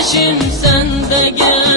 kardeşim sen de gel.